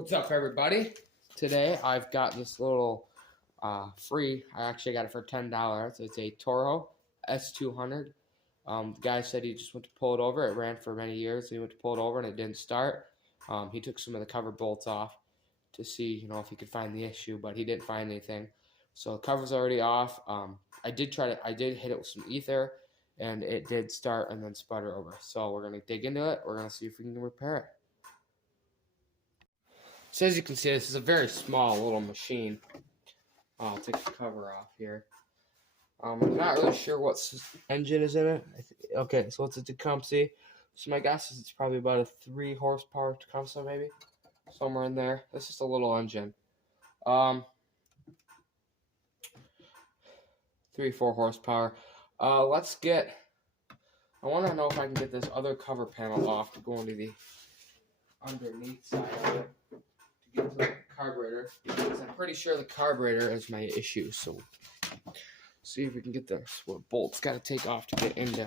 What's up, everybody? Today I've got this little free. I actually got it for $10. It's a Toro s-200. The guy said he just went to pull it over. It ran for many years. He went to pull it over and it didn't start. He took some of the cover bolts off to see, if he could find the issue, but he didn't find anything. So the cover's already off. I did hit it with some ether, and it did start and then sputter over. So we're gonna dig into it. We're gonna see if we can repair it. So as you can see, this is a very small little machine. I'll take the cover off here. I'm not really sure what engine is in it. Okay, so it's a Tecumseh. So my guess is it's probably about a 3 horsepower Tecumseh, maybe somewhere in there. It's just a little engine. 3-4 horsepower. I want to know if I can get this other cover panel off to go into the underneath side of it. Get to the carburetor, because I'm pretty sure the carburetor is my issue. So see if we can get the bolts got to take off to get into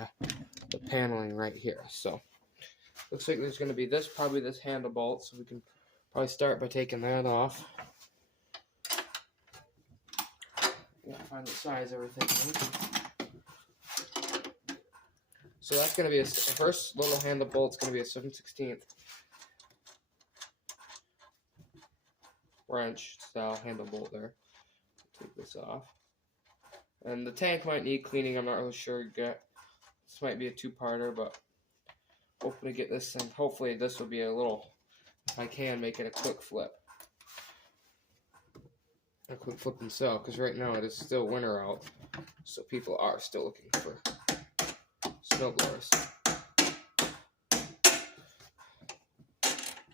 the paneling right here. So looks like there's going to be probably this handle bolt, so we can probably start by taking that off. Find the size of everything. So that's going to be the first little handle bolt's going to be a 7/16 wrench style handle bolt there. Take this off. And the tank might need cleaning. I'm not really sure yet. This might be a 2-parter, but hoping to get this in. Hopefully this will be a little, if I can, make it a quick flip. A quick flip and sell, because right now it is still winter out. So people are still looking for snow blowers.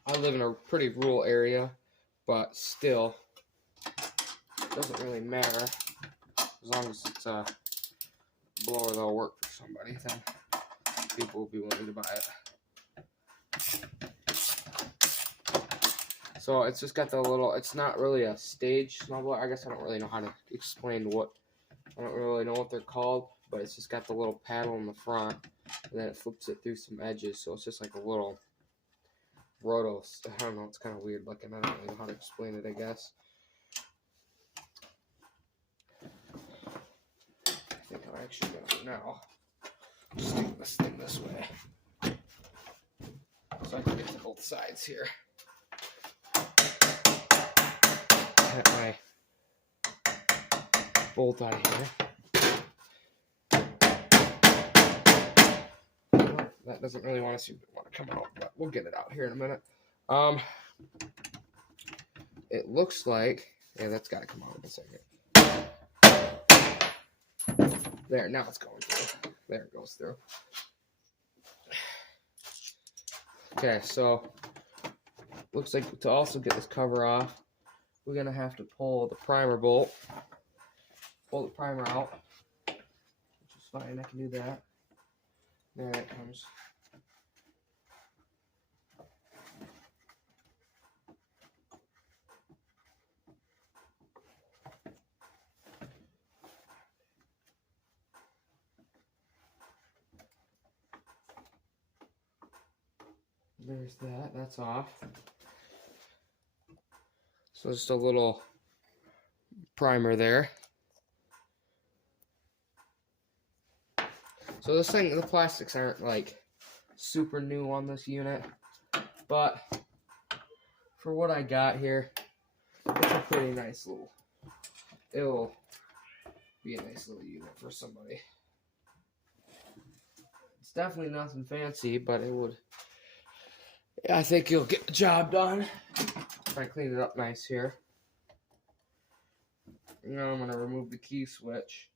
I live in a pretty rural area, but still, it doesn't really matter. As long as it's a blower that'll work for somebody, then people will be willing to buy it. So it's just got the little, it's not really a stage snow blower. I guess I don't really know how to explain I don't really know what they're called, but it's just got the little paddle in the front, and then it flips it through some edges, so it's just like a little roto. I don't know, it's kind of weird looking. I don't really know how to explain it, I guess. I think I'm actually going to now just take this thing this way, so I can get to both sides here. Get my bolt out of here. That doesn't really want to come out, but we'll get it out here in a minute. It looks like, that's got to come out in a second. There, now it's going through. There it goes through. Okay, so looks like to also get this cover off, we're gonna have to pull the primer bolt. Pull the primer out, which is fine. I can do that. There it comes. There's that. That's off. So just a little primer there. So this thing, the plastics aren't like super new on this unit, but for what I got here, it's a pretty nice little, it'll be a nice little unit for somebody. It's definitely nothing fancy, but it would, I think you'll get the job done. If I clean it up nice here. Now I'm going to remove the key switch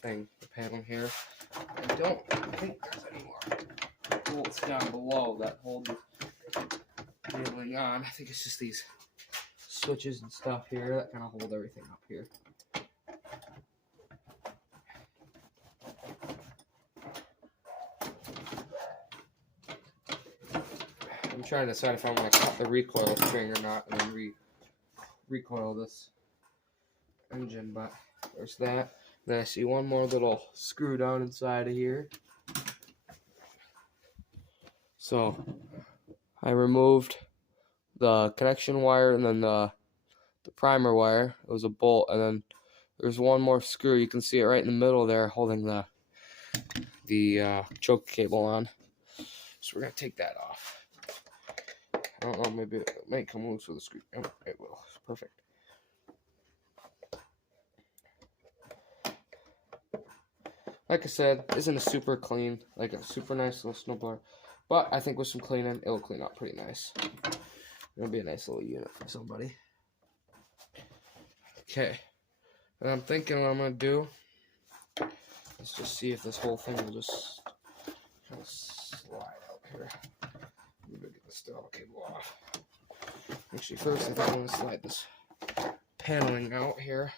the panel here. I don't think there's any more bolts down below that hold the paneling on. I think it's just these switches and stuff here that kind of hold everything up here. I'm trying to decide if I want to cut the recoil string or not, and then recoil this engine, but there's that. Then I see one more little screw down inside of here. So I removed the connection wire and then the primer wire. It was a bolt, and then there's one more screw. You can see it right in the middle there, holding the choke cable on. So we're gonna take that off. I don't know, maybe it might come loose with a screw. Oh, it will. Perfect. Like I said, isn't a super clean, like a super nice little snowblower, but I think with some cleaning, it'll clean up pretty nice. It'll be a nice little unit for somebody. Okay, and I'm thinking what I'm gonna do. Let's just see if this whole thing will just kind of slide out here. Maybe get the thermal cable off. Actually, first I think I'm gonna slide this paneling out here.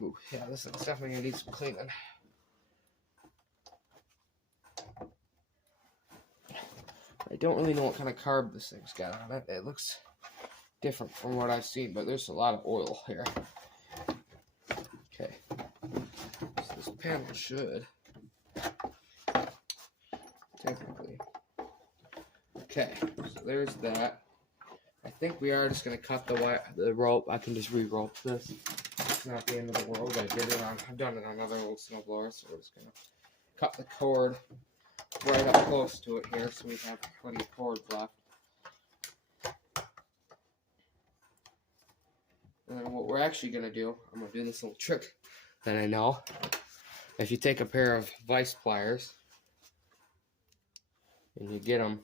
Ooh, yeah, this is definitely gonna need some cleaning. I don't really know what kind of carb this thing's got on it. It looks different from what I've seen, but there's a lot of oil here. Okay, so this panel should technically. Okay, so there's that. I think we are just gonna cut the rope. I can just re-rope this. It's not the end of the world. I've done it on other old snowblowers, so we're just gonna cut the cord right up close to it here, so we have plenty of cord left. And then what we're actually gonna do, I'm gonna do this little trick that I know. If you take a pair of vise pliers and you get them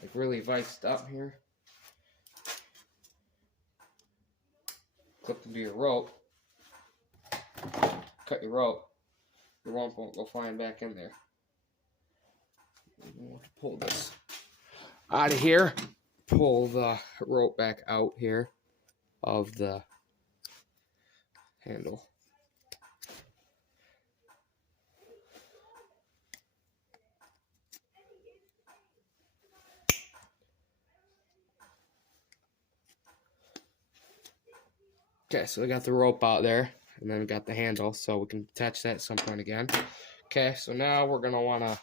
like really viced up here, clip them to your rope, cut your rope won't go flying back in there. We'll have to pull this out of here, pull the rope back out here of the handle. Okay, so we got the rope out there, and then we got the handle, so we can attach that at some point again. Okay, so now we're gonna wanna,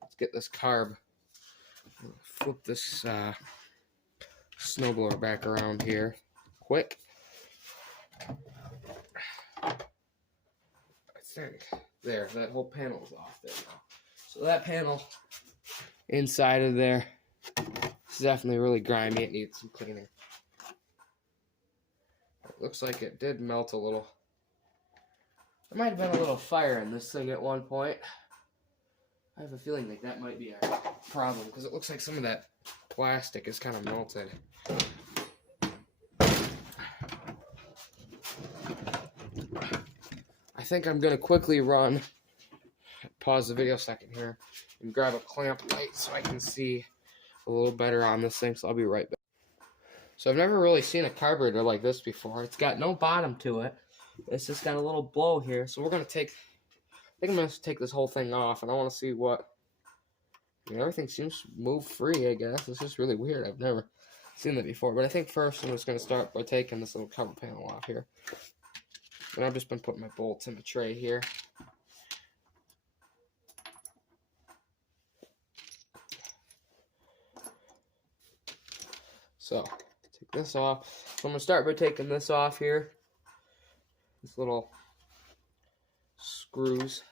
let's get this carb, flip this snowblower back around here, quick. I think, there, that whole panel is off there now. So that panel inside of there is definitely really grimy, it needs some cleaning. Looks like it did melt a little. There might have been a little fire in this thing at one point. I have a feeling like that might be a problem because it looks like some of that plastic is kind of melted. I think I'm going to quickly pause the video a second here, and grab a clamp light so I can see a little better on this thing, so I'll be right back. So I've never really seen a carburetor like this before. It's got no bottom to it. It's just got a little blow here. So we're going to I think I'm going to take this whole thing off, and I want to see what, everything seems to move free, I guess. It's just really weird. I've never seen that before. But I think first I'm just going to start by taking this little cover panel off here. And I've just been putting my bolts in the tray here. So, take this off. So I'm going to start by taking this off here. This little screws.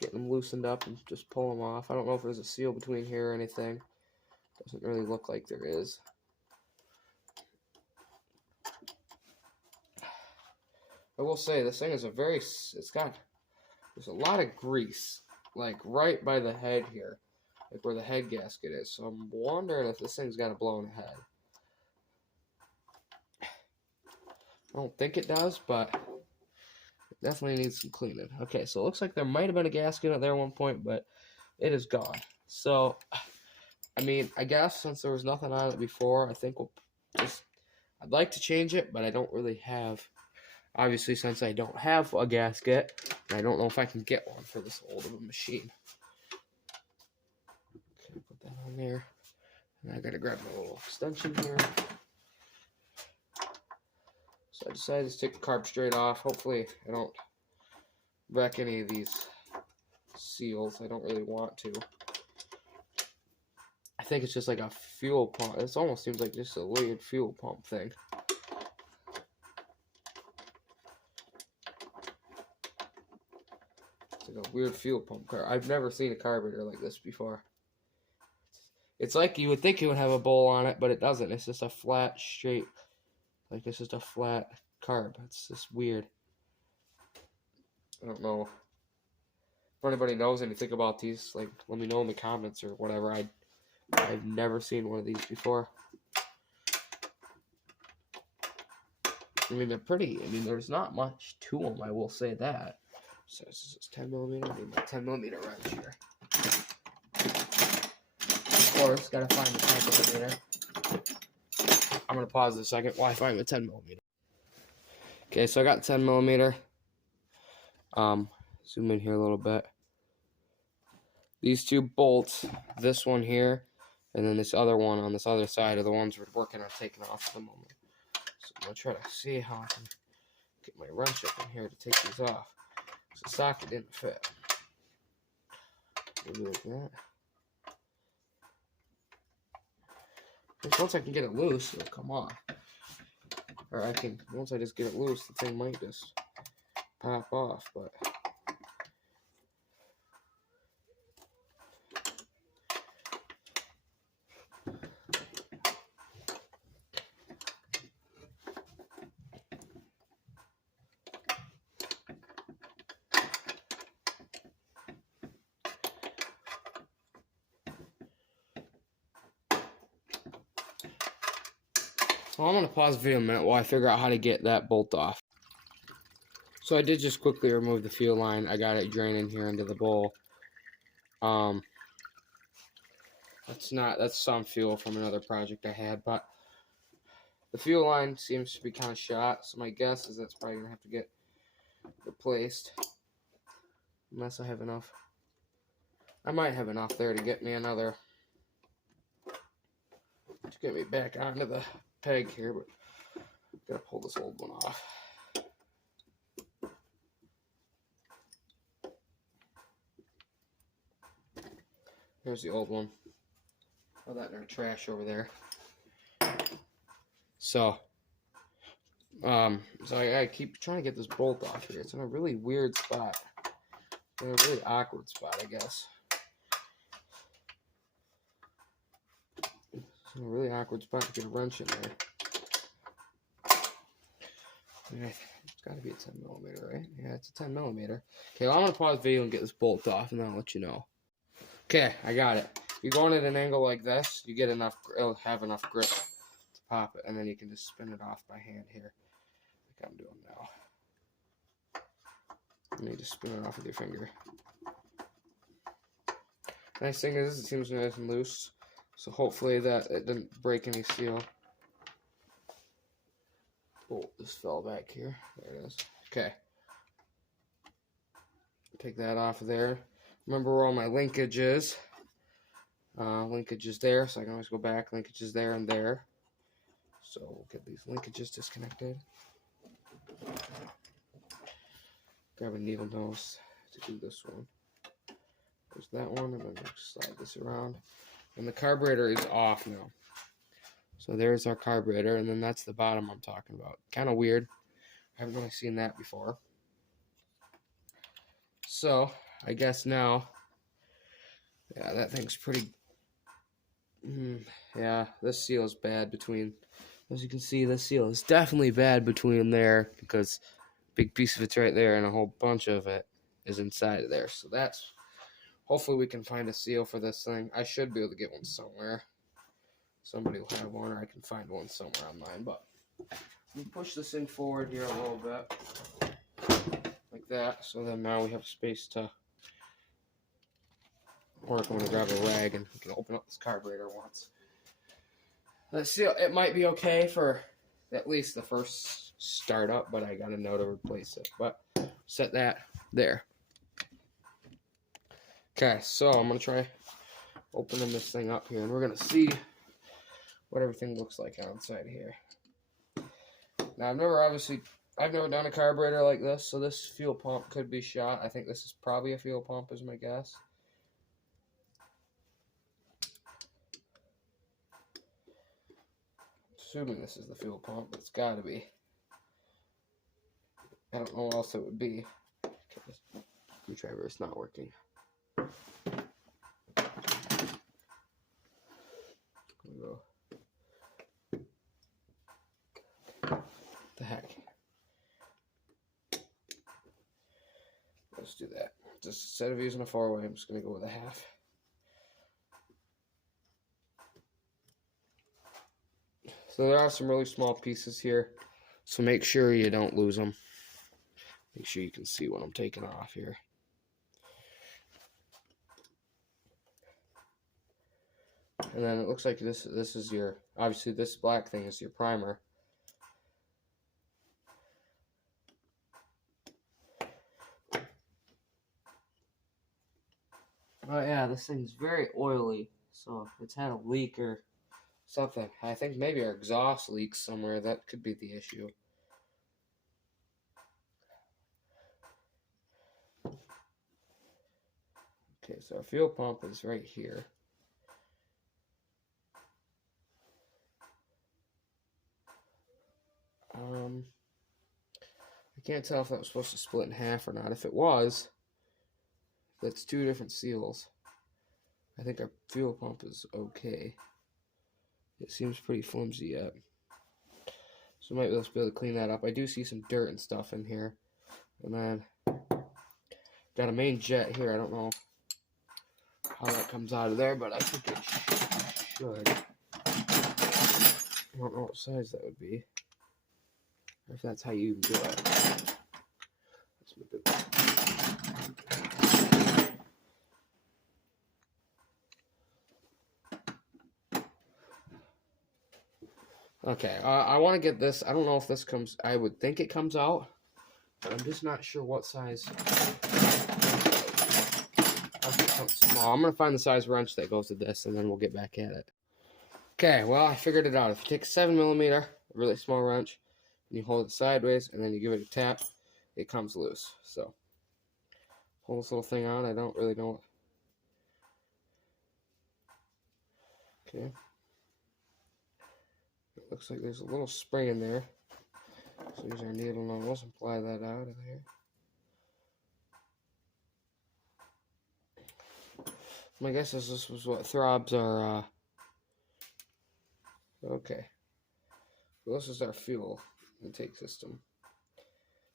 Getting them loosened up and just pull them off. I don't know if there's a seal between here or anything. Doesn't really look like there is. I will say, this thing is there's a lot of grease, like right by the head here, like where the head gasket is. So I'm wondering if this thing's got a blown head. I don't think it does, but it definitely needs some cleaning. Okay, so it looks like there might have been a gasket out there at one point, but it is gone. So, I mean, I guess since there was nothing on it before, I think I'd like to change it, but I don't really have. Obviously, since I don't have a gasket, I don't know if I can get one for this old of a machine. Okay, put that on there. And I gotta grab my little extension here. So I decided to take the carb straight off. Hopefully, I don't wreck any of these seals. I don't really want to. I think it's just like a fuel pump. It almost seems like just a weird fuel pump thing. It's like a weird fuel pump car. I've never seen a carburetor like this before. It's like you would think it would have a bowl on it, but it doesn't. It's just a flat, straight, like it's just a flat carb. It's just weird. I don't know. If anybody knows anything about these, like, let me know in the comments or whatever. I've never seen one of these before. I mean, they're pretty. I mean, there's not much to them, I will say that. So this is 10 millimeter. I need my 10 millimeter wrench here. Of course, gotta find the 10 millimeter. I'm gonna pause a second while I find the 10 millimeter. Okay, so I got 10 millimeter. Zoom in here a little bit. These two bolts, this one here, and then this other one on this other side are the ones we're working on taking off at the moment. So I'm gonna try to see how I can get my wrench up in here to take these off. So the socket didn't fit. Maybe like that. Once I can get it loose, it'll come off. Or I can, once I just get it loose, the thing might just pop off, but well, I'm going to pause the video a minute while I figure out how to get that bolt off. So I did just quickly remove the fuel line. I got it draining here into the bowl. That's some fuel from another project I had, but the fuel line seems to be kind of shot, so my guess is that's probably going to have to get replaced. Unless I have enough. I might have enough there to get me another, to get me back onto the peg here, but gotta pull this old one off. There's the old one. Throw that in our trash over there. So I keep trying to get this bolt off here. It's in a really weird spot. In a really awkward spot, I guess. It's in a really awkward spot to get a wrench in there. It's got to be a 10 millimeter, right? Yeah, it's a 10 millimeter. Okay, well, I'm going to pause the video and get this bolt off, and then I'll let you know. Okay, I got it. If you're going at an angle like this, you get enough, it'll have enough grip to pop it, and then you can just spin it off by hand here, like I'm doing now. You need to spin it off with your finger. Nice thing is, it seems nice and loose, so hopefully that it didn't break any seal. Oh, this fell back here. There it is. Okay. Take that off of there. Remember where all my linkage is. Linkage is there, so I can always go back. Linkage is there and there. So we'll get these linkages disconnected. Grab a needle nose to do this one. There's that one, and then slide this around. And the carburetor is off now. So there's our carburetor, and then that's the bottom I'm talking about. Kind of weird. I haven't really seen that before. So I guess now, yeah, that thing's pretty. Yeah, this seal is bad between. As you can see, this seal is definitely bad between there because a big piece of it's right there, and a whole bunch of it is inside of there. So that's. Hopefully we can find a seal for this thing. I should be able to get one somewhere. Somebody will have one, or I can find one somewhere online. But we push this in forward here a little bit, like that. So then now we have space to work. I'm gonna grab a rag and we can open up this carburetor once. Let's see. It might be okay for at least the first startup, but I gotta know to replace it. But set that there. Okay, so I'm gonna try opening this thing up here, and we're gonna see what everything looks like outside here. Now, I've never done a carburetor like this, so this fuel pump could be shot. I think this is probably a fuel pump, is my guess. assuming this is the fuel pump. It's got to be. I don't know what else it would be. Okay, this screwdriver is not working. Go. What the heck? Let's do that. Just instead of using a 4-way, I'm just going to go with a half. So there are some really small pieces here, so make sure you don't lose them. Make sure you can see what I'm taking off here. And then it looks like this is your, obviously this black thing is your primer. Oh yeah, this thing's very oily, so if it's had a leak or something. I think maybe our exhaust leaks somewhere. That could be the issue. Okay, so our fuel pump is right here. I can't tell if that was supposed to split in half or not. If it was, that's 2 different seals. I think our fuel pump is okay. It seems pretty flimsy yet. So we might be able to clean that up. I do see some dirt and stuff in here. And then got a main jet here. I don't know how that comes out of there, but I think it should. I don't know what size that would be. Or if that's how you do it. Let's move it. Okay, I want to get this. I don't know if this comes. I would think it comes out, but I'm just not sure what size. Small. I'm gonna find the size wrench that goes with this, and then we'll get back at it. Okay, well I figured it out. If you take a 7mm, a really small wrench, and you hold it sideways, and then you give it a tap, it comes loose. So pull this little thing on. I don't really know. Okay. It looks like there's a little spring in there. So use our needle nose and apply that out of there. My guess is this was what throbs our, okay. So this is our fuel intake system.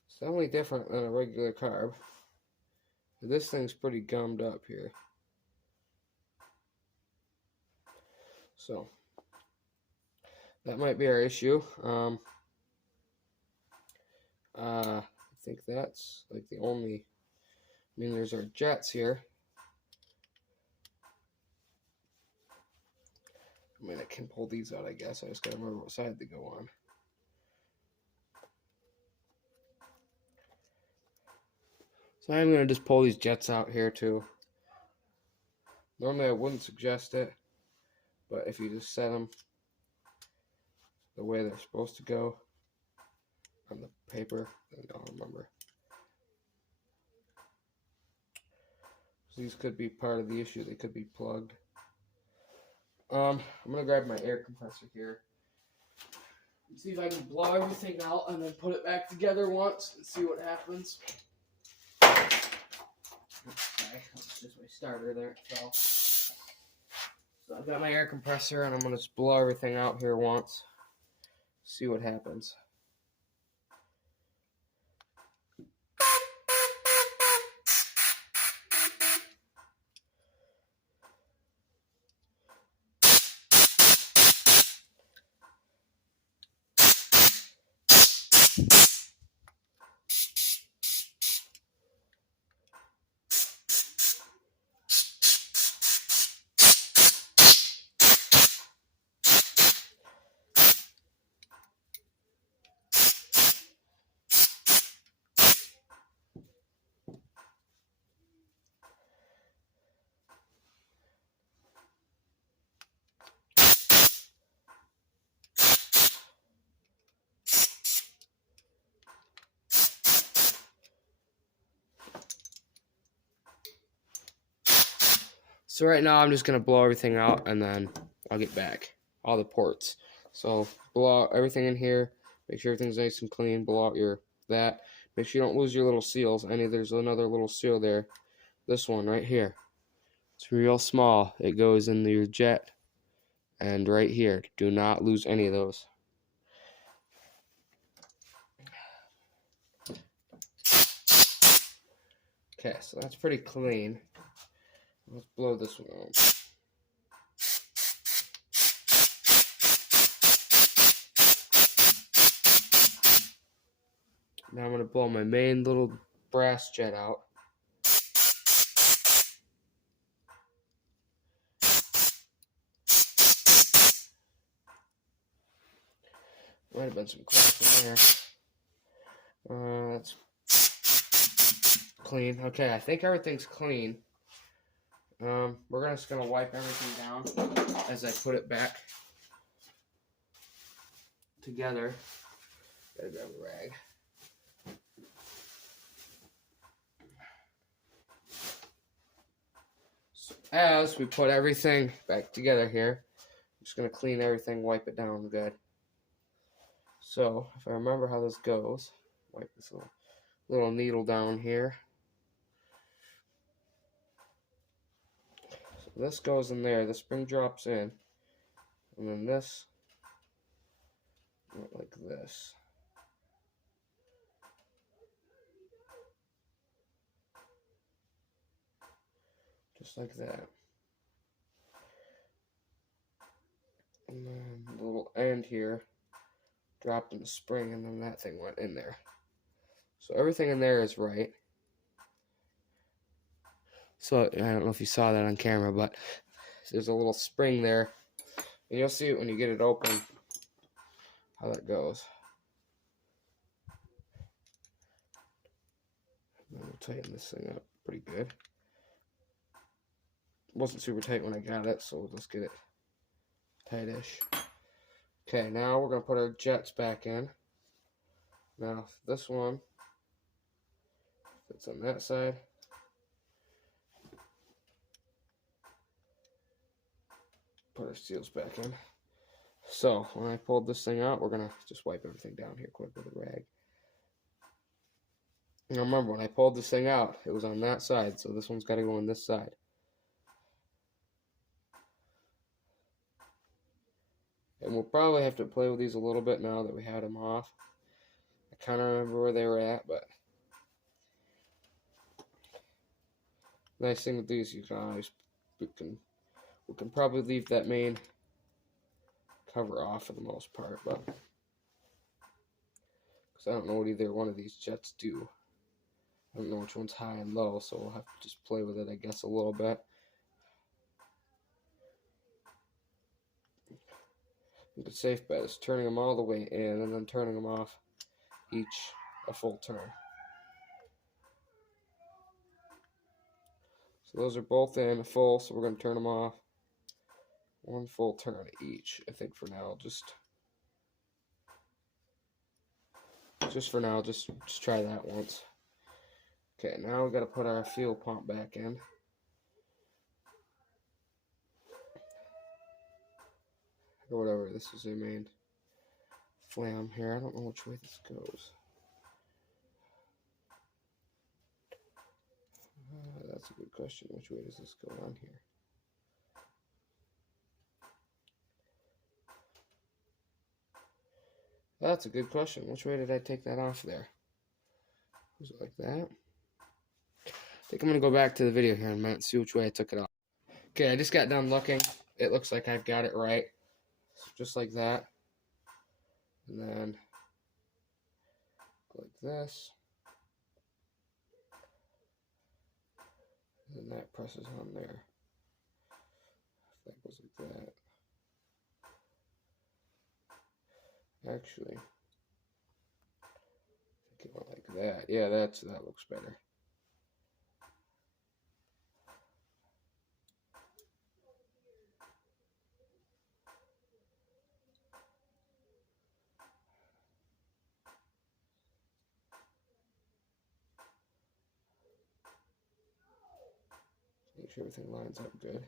It's definitely different than a regular carb. This thing's pretty gummed up here. So that might be our issue. I think that's like the only, I mean there's our jets here. I mean I can pull these out I guess, I just gotta remember what side they go on. So I'm gonna just pull these jets out here too. Normally I wouldn't suggest it, but if you just set them the way they're supposed to go on the paper, then I'll remember. So these could be part of the issue, they could be plugged. I'm gonna grab my air compressor here and see if I can blow everything out and then put it back together once and see what happens. Okay, that's just my starter there. So I've got my air compressor and I'm gonna just blow everything out here once. See what happens. So right now I'm just going to blow everything out and then I'll get back. All the ports. So blow out everything in here. Make sure everything's nice and clean. Blow out your that. Make sure you don't lose your little seals. There's another little seal there. This one right here. It's real small. It goes in your jet. And right here. Do not lose any of those. Okay, so that's pretty clean. Let's blow this one out. Now I'm going to blow my main little brass jet out. Might have been some cracks in there. That's clean. Okay, I think everything's clean. We're just gonna wipe everything down as I put it back together. Gotta grab a rag. So as we put everything back together here, I'm just gonna clean everything, wipe it down good. So if I remember how this goes, wipe this little needle down here. So this goes in there, the spring drops in, and then this like this. Just like that. And then the little end here dropped in the spring, and then that thing went in there. So everything in there is right. So I don't know if you saw that on camera, but there's a little spring there. And you'll see it when you get it open, how that goes. And we'll tighten this thing up pretty good. It wasn't super tight when I got it, so let's get it tightish. Okay, now we're going to put our jets back in. Now, this one fits on that side. Put our seals back in. So, when I pulled this thing out, we're going to just wipe everything down here quick with a rag. And remember, when I pulled this thing out, it was on that side, so this one's got to go on this side. And we'll probably have to play with these a little bit now that we had them off. I kind of remember where they were at, but nice thing with these, you guys, we can probably leave that main cover off for the most part, but because I don't know what either one of these jets do. I don't know which one's high and low, so we'll have to just play with it, I guess, a little bit. The safe bet is turning them all the way in and then turning them off each a full turn. So those are both in full, so we're going to turn them off one full turn each. I think for now, just for now, just try that once. Okay, now we got to put our fuel pump back in. Or whatever, this is a main flam here. I don't know which way this goes. That's a good question. Which way does this go on here? That's a good question. Which way did I take that off there? Was it like that? I think I'm going to go back to the video here in a minute and see which way I took it off. Okay, I just got done looking. It looks like I've got it right. So just like that. And then like this. And then that presses on there. If that goes like that. Actually, I think it went like that. Yeah, that looks better. Make sure everything lines up good.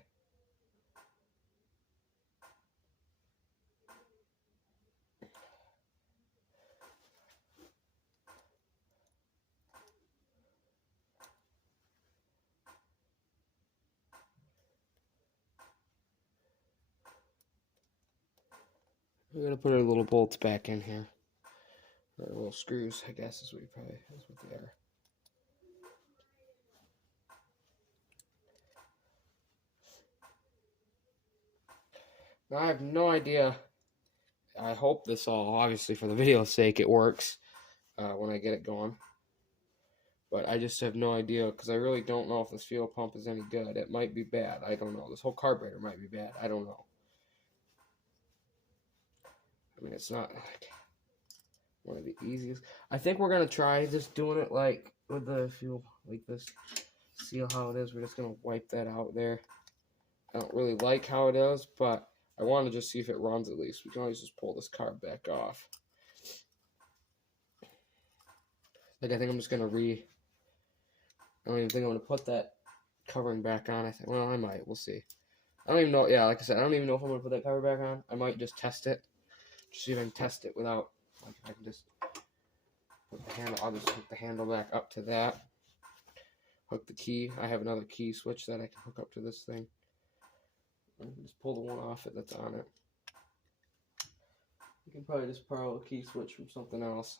We're gonna put our little bolts back in here. Or little screws, I guess is what they are. Now I have no idea. I hope this all, obviously for the video's sake, it works when I get it going. But I just have no idea because I really don't know if this fuel pump is any good. It might be bad. I don't know. This whole carburetor might be bad. I don't know. I mean, it's not like one of the easiest. I think we're going to try just doing it like with the fuel, like this. See how it is. We're just going to wipe that out there. I don't really like how it is, but I want to just see if it runs at least. We can always just pull this carb back off. Like, I think I'm just going to I don't even think I'm going to put that covering back on. Well, I might. We'll see. I don't even know. Yeah, like I said, I don't even know if I'm going to put that cover back on. I might just test it. Just see if I can test it without, like, if I can just put the handle. I'll just hook the handle back up to that. Hook the key. I have another key switch that I can hook up to this thing. I can just pull the one off it that's on it. You can probably just borrow a key switch from something else.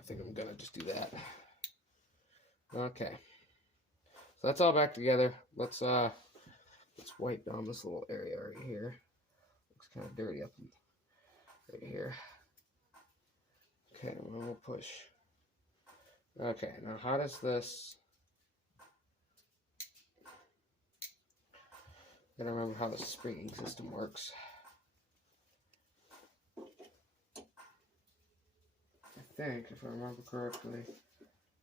I think I'm gonna just do that. Okay. So that's all back together. Let's wipe down this little area right here. Looks kind of dirty up right here. Okay, we'll push. Okay, now how does this? I gotta remember how the springing system works. I think, if I remember correctly,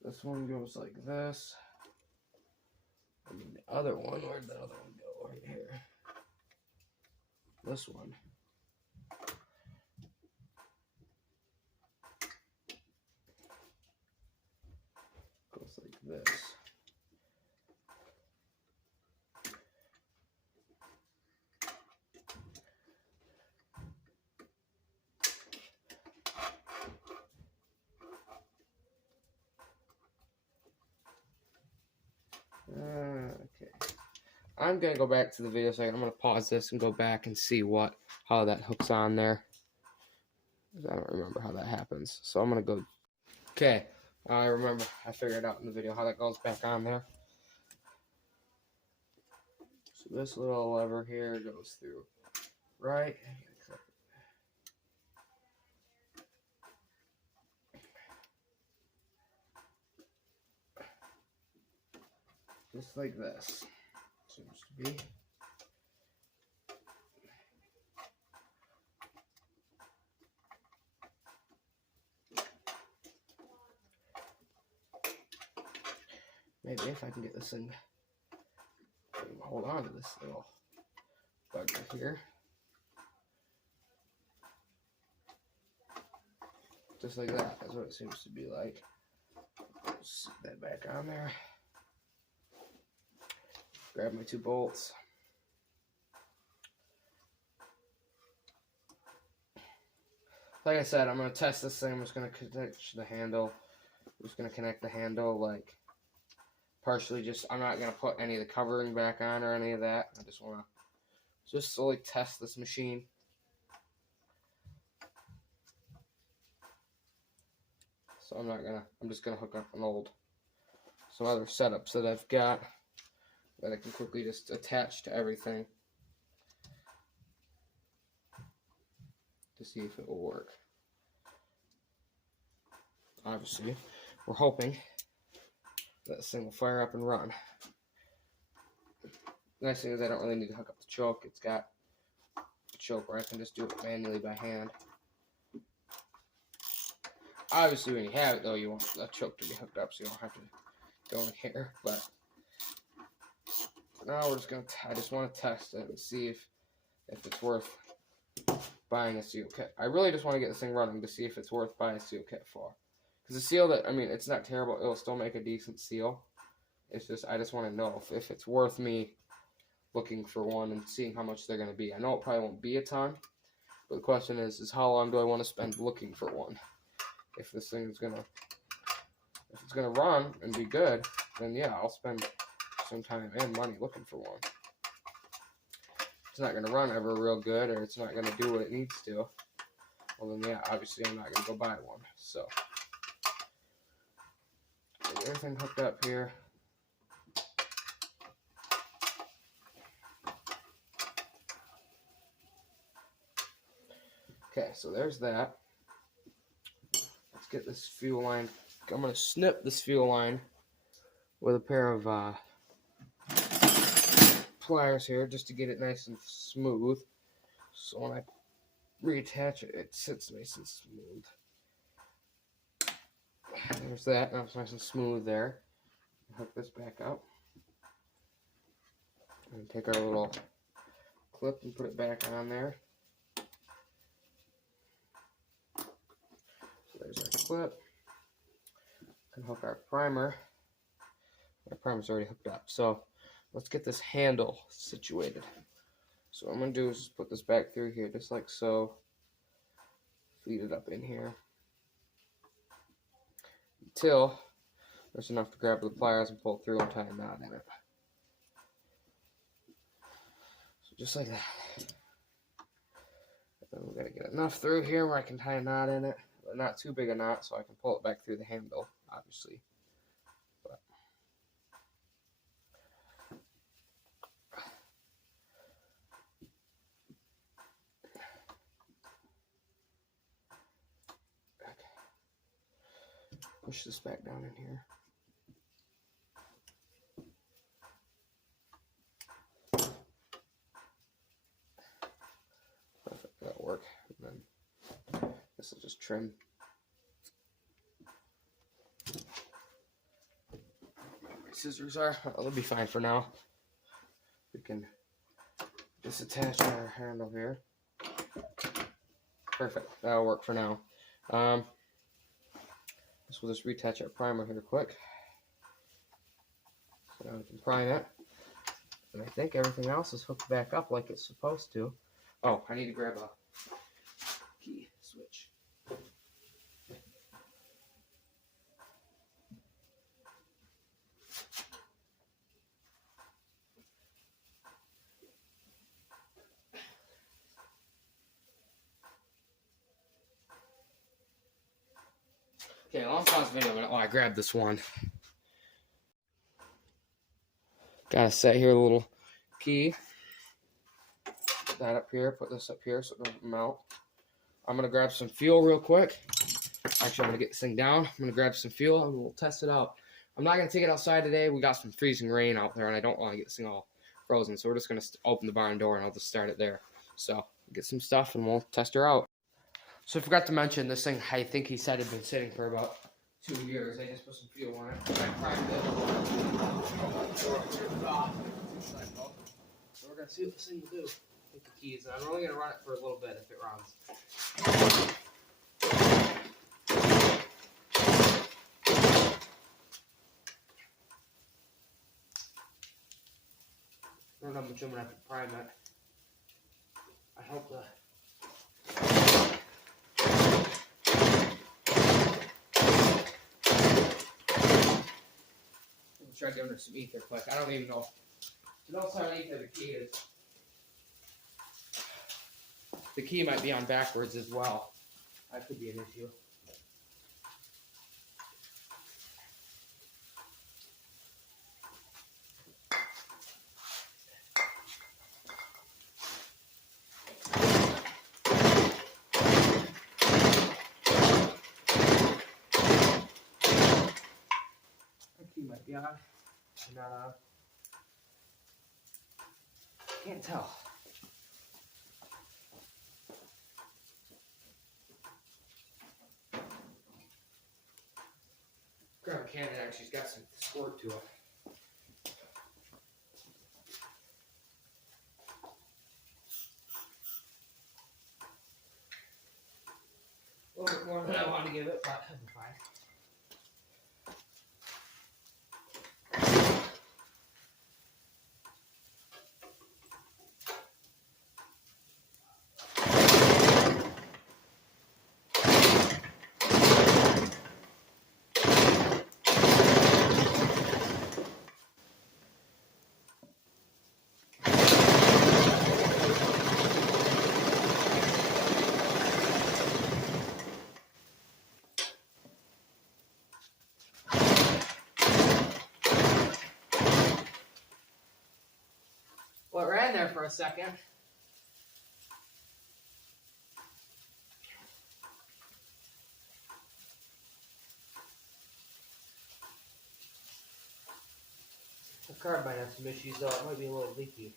this one goes like this. I mean, the other one, where'd the other one go? Right here. This one. Goes like this. Okay. I'm gonna go back to the video second. I'm gonna pause this and go back and see how that hooks on there. I don't remember how that happens. So I'm gonna go. Okay, I remember. I figured out in the video how that goes back on there. So this little lever here goes through right. Just like this. Seems to be. Maybe if I can get this thing, hold on to this little bugger here. Just like that. That's what it seems to be like. Stick that back on there. Grab my 2 bolts. Like I said, I'm going to test this thing. I'm just going to connect the handle. I'm just going to connect the handle like partially. I'm not going to put any of the covering back on or any of that. I just want to just slowly test this machine. So I'm just going to hook up some other setups that I've got that I can quickly just attach to everything to see if it will work. Obviously, we're hoping that this thing will fire up and run. The nice thing is I don't really need to hook up the choke. It's got a choke where I can just do it manually by hand. Obviously, when you have it, though, you want the choke to be hooked up so you don't have to go in here. But now I just want to test it and see if it's worth buying a seal kit. I really just want to get this thing running to see if it's worth buying a seal kit for. Because the seal it's not terrible. It'll still make a decent seal. It's just, I just want to know if it's worth me looking for one and seeing how much they're going to be. I know it probably won't be a ton, but the question is how long do I want to spend looking for one? If this thing is if it's gonna run and be good, then yeah, I'll spend some time and money looking for one. it's not going to run ever real good, or it's not going to do what it needs to, well then yeah, obviously I'm not going to go buy one. So get everything hooked up here. Okay, so there's that. Let's get this fuel line. I'm going to snip this fuel line with a pair of pliers here just to get it nice and smooth. So when I reattach it, it sits nice and smooth. There's that. Now it's nice and smooth there. Hook this back up. And take our little clip and put it back on there. So there's our clip. And hook our primer. Our primer's already hooked up. So let's get this handle situated. So what I'm going to do is just put this back through here, just like so. Feed it up in here until there's enough to grab the pliers and pull it through and tie a knot in it. So just like that. And then we're going to get enough through here where I can tie a knot in it, but not too big a knot so I can pull it back through the handle, obviously. But push this back down in here. Perfect, that'll work. And then this will just trim. Where my scissors are. They'll be fine for now. We can disattach our handle here. Perfect, that'll work for now. So we'll just retouch our primer here quick. So now we can prime it. And I think everything else is hooked back up like it's supposed to. Oh, I need to grab a key switch. Okay, long pause video minute while I grab this one. Gotta set here a little key. Put that up here, put this up here so it doesn't melt. I'm gonna grab some fuel real quick. Actually, I'm gonna get this thing down. I'm gonna grab some fuel and we'll test it out. I'm not gonna take it outside today. We got some freezing rain out there and I don't wanna get this thing all frozen. So we're just gonna open the barn door and I'll just start it there. So get some stuff and we'll test her out. So I forgot to mention this thing, I think he said had been sitting for about 2 years. I just put some fuel on it. I primed it. So we're going to see what this thing will do with the keys. And I'm only going to run it for a little bit if it runs. I don't know how much I'm going to have to prime it. I hope the... Try giving her some ether quick. I don't even know. So don't tell ether the key is. The key might be on backwards as well. That could be an issue. Might be on, not on. Can't tell. Grab a can and actually's got some squirt to it. A little bit more than I want to give it, but that'll be fine. been there for a second. The carb might have some issues though. It might be a little leaky.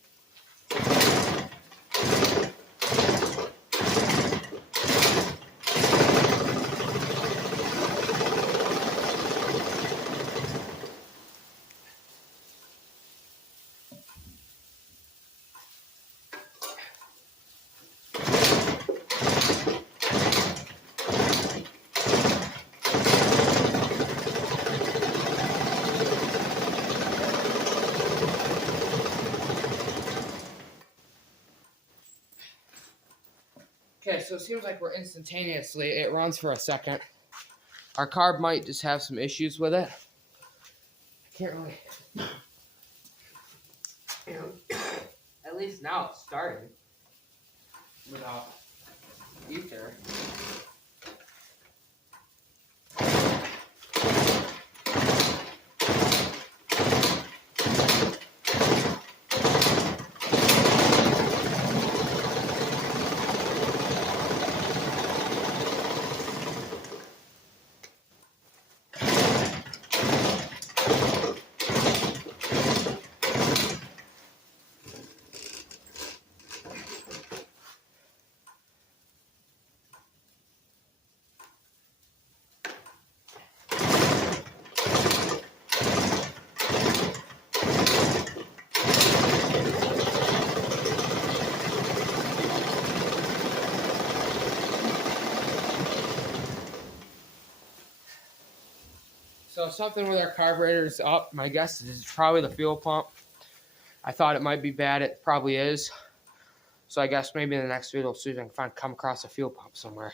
Okay, so it seems like we're instantaneously. It runs for a second. Our carb might just have some issues with it. I can't really. At least now it's starting without ether. So something with our carburetor's up. My guess is probably the fuel pump. I thought it might be bad. It probably is. So I guess maybe in the next video, we'll see if I can come across a fuel pump somewhere.